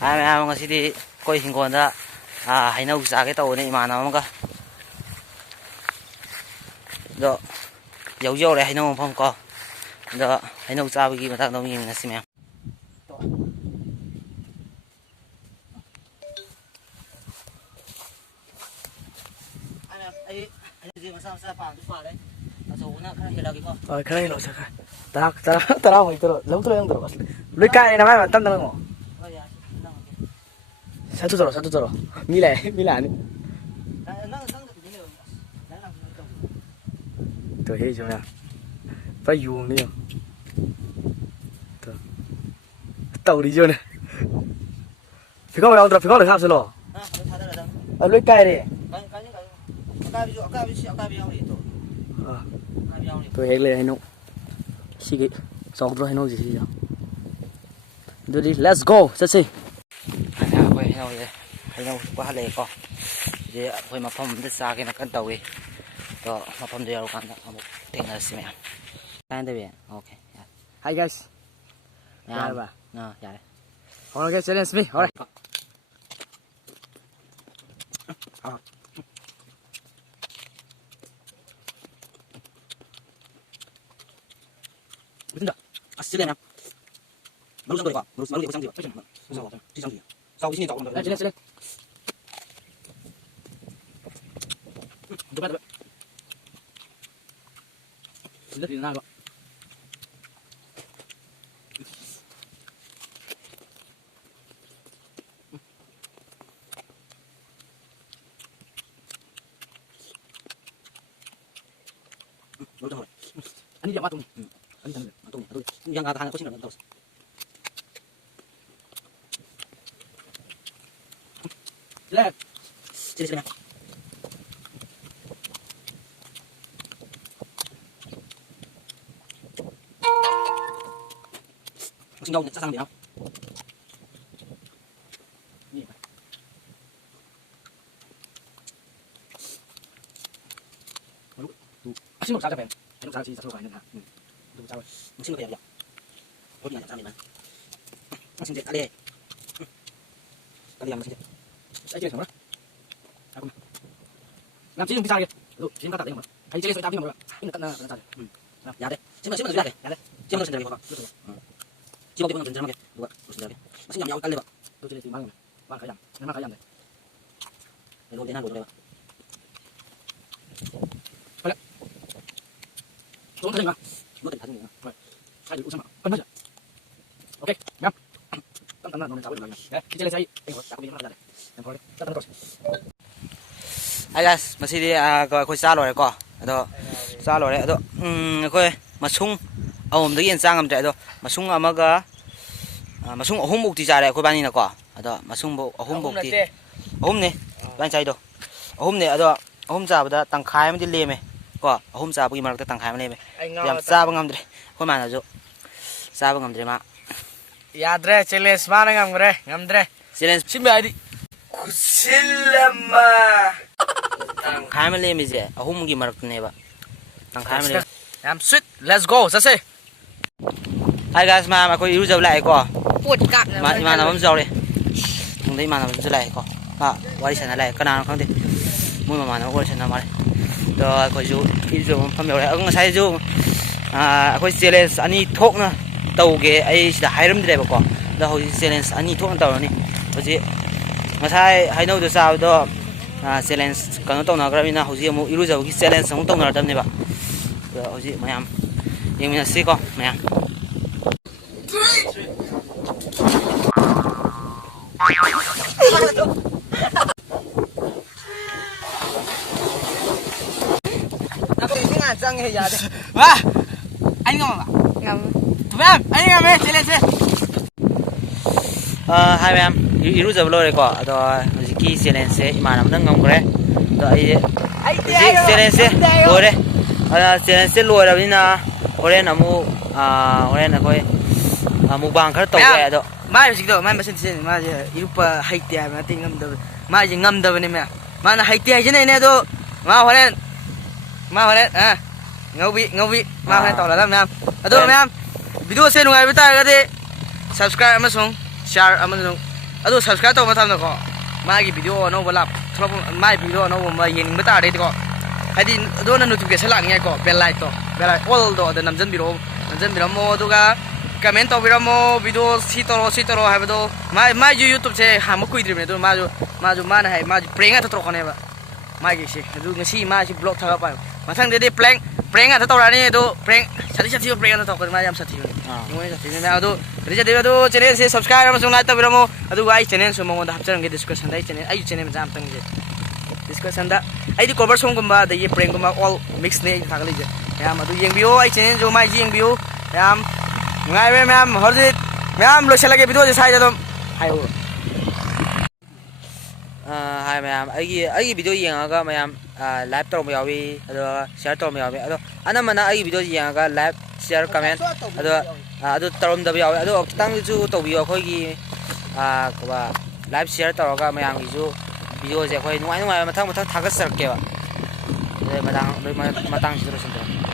ꯃꯌꯥꯝ ꯉꯁꯤꯗꯤ ꯑꯩꯈꯣꯏ ꯍꯤꯡꯒꯣꯜꯗ ꯍꯩꯅꯧ ꯆꯥꯒꯦ ꯇꯧꯕꯅꯦ ꯏꯃꯥꯟꯅꯕ ꯑꯃꯒ ꯑꯗꯣ ꯌꯧꯔꯦ ꯍꯩꯅꯧ ꯃꯐꯝ ꯀꯣ ꯑꯗꯣ ꯍꯩꯅꯧ ꯆꯥꯕꯒꯤ ꯃꯇꯥꯡꯗ ꯑꯃꯨꯛ ꯌꯦꯡꯃꯤꯟꯅꯁꯤ ꯃꯌꯥꯝ ꯑꯩ ꯃꯆꯥ ꯃꯆꯥ ꯄꯥꯝꯗꯤ ꯄꯥꯜꯂꯦ ꯑꯆꯧꯕꯅ ꯈꯔ ꯍꯦꯜꯂꯛꯒꯦꯀꯣ ꯈꯔ ꯍꯦꯜꯂꯣ ꯇꯔꯥ ꯂꯧꯗ꯭ꯔꯣ ꯂꯣꯏ ꯀꯥꯏꯔꯦꯅ ꯃꯥꯏ ꯇꯝꯗ ꯅꯪꯉꯣ ꯁꯠꯇꯨ ꯇꯧꯔꯣ ꯃꯤ ꯂꯥꯛꯑꯅꯤ 또 해줘야 빨리 유흥이요 또 우리 전에 비가 오더라 비가 오래 가서로 아 왜 까이래 또 해래 해노 시기 썩들어 해노지 시죠 둘이 let's go 셋이 ꯑꯩꯈꯣꯏ ꯍꯩꯅꯧ ꯍꯦꯛꯄ ꯍꯜꯂꯛꯑꯦꯀꯣ 이제 ꯑꯩꯈꯣꯏ ꯃꯐꯝ ꯑꯃꯗ ꯆꯥꯒꯦꯅ ꯀꯟꯅ ꯇꯧꯏ ꯑꯗꯣ ꯃꯐꯝꯗ ꯌꯧꯔꯀꯥꯟꯗ ꯑꯃꯨꯛ ꯊꯦꯡꯅꯔꯁꯤ ꯃꯌꯥꯝ ꯀꯥꯏꯅꯗꯕꯤ ꯑꯣꯀꯦ Hi guys ꯌꯥꯔꯦ ꯌꯥꯔꯦ ꯍꯧꯔꯒꯦ ꯆꯦꯂꯦꯟꯖ ꯃꯤ ꯍꯧꯔꯦ 무슨다 찔레냐 머루 정도 이거 머루 이거 상지요 지상지 싸우 신이 잡고 찔레 누가 찔레 나가 머루 정도 아니 야 맞동 아니 잠깐 맞동 양가가 하나 거치는 거 넣었어 찔레 신경 없는 짜장면이야 신호 짜자면 신호 짜지 자서 가 있는 다 누구 짜고 신경 돼야 어디 아니야 짜장면 신제 딸이 양 신제 짜지게 정말 아 그럼 남 지금 비싸게 너 지금 갖다 대는 거야 아니 저기서 짜비면 몰라 근데 끝나 짜자 야돼 신경 줘야 돼 야돼 신경 신경 이거 지금 되면 전전하게 누가 무슨 자게 신경 야고 깔래 봐 너 저기 망하면 망 가야 나 가야 안 돼 이거 내나 노래 봐 빨리 좀 타진가 이거 다 주는 거야 잘 웃으마 끝나자 오케이 야 딴딴나 너는 잡을 거야 네 기절해 사이 이거 딱 비면 하자 네 버려 딴딴 거 Hi guys, masih khoi xa rồi ko. Ado xa rồi ado khoi masung awum dagi insang am ado masung amaga masung ahum buk ti ja re khoi bani na ko. Ado masung bu ahum buk ti. Ahum ne. Ban chai do. Ahum ne ado ahum cha bada tangkhai am di le me. Ko ahum cha bu gi marak ta tangkhai am le me. Yam cha ba ngam dre. Khoi ma na jo. Cha ba ngam dre ma. 야드레 챌린지 마는 감그래 Challenge 신비 아이디 구실레마 tangkhai am le me je ahum gi marak ne ba. Tangkhai am le. 얌 스윗 렛츠 고 자세 Hi guys, ma khoi iru jau lại ko. ปวดกัก Imana jau le. Tung dei imana jau lại ko. Ma wari sana lại kana khang de. Mui ma na wari sana ma le. Do khoi ju iru jau pham jau le. Ang sai ju khoi challenge ani thok na tau ge ai sida hairam dire ba ko. Da ho challenge ani thok na tau ni. Hoji ngasai hainau do sa do challenge kanu tau na grabina hoji amu iru jau gi challenge amu tau na dam ne ba. Do hoji mayam yengmina si ko mayam. 와 아니 가만 봐 아니 가만 챌린지 Hai em iru jau lo re ko ado hojiki challenge se imana nam ngam gre do ai challenge se lo re challenge se lo ra ni na horen amu horen khoi mukbang khar tau ge ado 마 지도 마 무슨 뜻이 마 이루파 하이티야 마 띵감다 마 이제 감다버네 마나 하이티야 이제네 네도 마 호렌 아 ngâu vị mang hai tỏ là làm ado ma'am video sẽ nungai bita ga de subscribe amasung share amasung ꯑꯗꯣ subscribe ꯇꯧꯕ ꯃꯇꯝꯗꯀꯣ ꯃꯥꯒꯤ video ꯑꯅꯧꯕ ꯊꯣꯛꯂꯛꯄ ꯃꯥꯒꯤ video ꯑꯅꯧꯕ ꯑꯃ ꯌꯦꯡꯅꯤꯡꯕ ꯇꯥꯔꯗꯤꯀꯣ ꯍꯥꯏꯗꯤ ꯑꯗꯣꯅ ꯅꯣꯇꯤꯐꯤꯀꯦꯁꯟ ꯂꯥꯛꯅꯤꯉꯥꯏꯀꯣ ꯕꯦꯜ ꯂꯥꯏꯠ ꯑꯣꯜꯗꯣ ꯑꯗ ꯅꯝꯖꯟꯕꯤꯔꯝꯃꯣ ꯑꯗꯨꯒ ꯀꯃꯦꯟ ꯇꯧꯕꯤꯔꯝꯃꯣ ꯚꯤꯗꯤꯑꯣ ꯁꯤ ꯇꯧꯔꯣ ꯍꯥꯏꯕꯗꯣ ꯃꯥꯏꯁꯨ ꯌꯨꯇꯨꯕꯁꯦ ꯍꯥꯡꯕ ꯀꯨꯏꯗ꯭ꯔꯤꯕꯅꯦ ꯑꯗꯨ ꯃꯥꯅ ꯍꯥꯏ ꯃꯥꯁꯨ ꯄ꯭ꯔꯦꯡ ꯉꯥꯛꯇ ꯇꯧꯔꯛꯀꯅꯦꯕ ꯃꯥꯒꯤꯁꯦ ꯑꯗꯨ ꯉꯁꯤ ꯃꯥꯁꯤ ꯕ꯭ꯂꯣꯛ ꯊꯥꯒꯠꯄ ꯃꯊꯪꯗꯗꯤ ꯄ꯭ꯔꯦꯡ ꯉꯥꯛꯇ ꯇꯧꯔꯛꯑꯅꯤ ꯑꯗꯣ ꯄ꯭ꯔꯦꯡ ꯁꯥꯊꯤꯕ ꯄ꯭ꯔꯦꯡ ꯉꯥꯛꯇ ꯇꯧꯔꯛꯀꯅꯤ ꯃꯥ ꯌꯥꯝ ꯁꯥꯊꯤꯕꯅꯤ ꯃꯣꯏꯅ ꯁꯥꯊꯤꯕꯅꯤ ꯑꯗꯨ ꯑꯗꯨ ꯆꯦꯅꯦꯜꯁꯦ ꯁꯕꯁꯀ꯭ꯔꯥꯏꯕ ꯑꯃꯁꯨꯡ ꯂꯥꯏꯛ ꯇꯧꯕꯤꯔꯝꯃꯣ ꯑꯗꯨꯒ ꯑꯩ ꯆꯦꯅꯦꯜꯁꯨ ꯃꯉꯣꯟꯗ ꯍꯥꯞꯆꯔꯝꯒꯦ ꯗꯤꯁꯀ꯭ꯔꯤꯞꯁꯟꯗ ꯑꯩꯒꯤ ꯆꯦꯅꯦꯜ ꯃꯆꯥ ꯑꯃꯇꯪꯁꯦ ꯗꯤꯁꯀ꯭ꯔꯤꯞꯁꯟꯗ ꯑꯩꯗꯤ ꯀꯣꯕꯔ ꯁꯣꯡꯒꯨꯝꯕ ꯑꯗꯒꯤ ꯄ꯭ꯔꯦꯡꯒꯨꯝꯕ ꯑꯣꯜ ꯃꯤꯛꯁꯅꯦ ꯑꯩ ꯊꯥꯒꯠꯂꯤꯁꯦ ꯃꯌꯥꯝ ꯑꯗꯨ ꯌꯦꯡꯕꯤꯌꯣ ꯑꯩ ꯆꯦꯅꯦꯜꯁꯨ ꯃꯥꯏꯁꯨ ꯌꯦꯡꯕꯤꯌꯨ ꯃꯌꯥꯝ ꯅꯨꯡꯉꯥꯏꯕ꯭ꯔꯦ ꯃꯌꯥꯝ ꯍꯧꯖꯤꯛ ꯃꯌꯥꯝ ꯂꯣꯏꯁꯤꯜꯂꯒꯦ ꯚꯤꯗꯤꯑꯣꯁꯦ ꯁ꯭ꯋꯥꯏꯗ ꯑꯗꯨꯝ ꯍꯥꯏꯌꯨ ꯍꯥꯏ ꯃꯌꯥꯝ ꯑꯩꯒꯤ ꯚꯤꯗꯤꯑꯣ ꯌꯦꯡꯉꯒ ꯃꯌꯥꯝ ꯂꯥꯏꯚ ꯇꯧꯔꯝꯕ ꯌꯥꯎꯏ ꯑꯗꯨꯒ ꯁꯤꯌꯔ ꯇꯧꯔꯝꯕ ꯌꯥꯎꯏ ꯑꯗꯣ ꯑꯅꯝꯕꯅ ꯑꯩꯒꯤ ꯚꯤꯗꯤꯑꯣ ꯌꯦꯡꯉꯒ ꯂꯥꯏꯚ ꯁꯤꯌꯔ ꯀꯃꯦꯟ ꯑꯗꯨ ꯇꯧꯔꯝꯗꯕ ꯌꯥꯎꯏ ꯑꯗꯣ ꯈꯤꯇꯪꯁꯨ ꯇꯧꯕꯤꯌꯣ ꯑꯩꯈꯣꯏꯒꯤ ꯂꯥꯏꯚ ꯁꯤꯌꯔ ꯇꯧꯔꯒ ꯃꯌꯥꯝꯒꯤꯁꯨ ꯚꯤꯗꯤꯑꯣꯁꯦ ꯑꯩꯈꯣꯏ ꯅꯨꯡꯉꯥꯏꯕ ꯃꯊꯪ ꯊꯥꯒꯠꯆꯔꯛꯀꯦꯕ ꯑꯗꯨ ꯃꯇꯥꯡꯁꯤꯗ ꯂꯣꯏꯁꯤꯟꯖꯔꯛꯀꯦ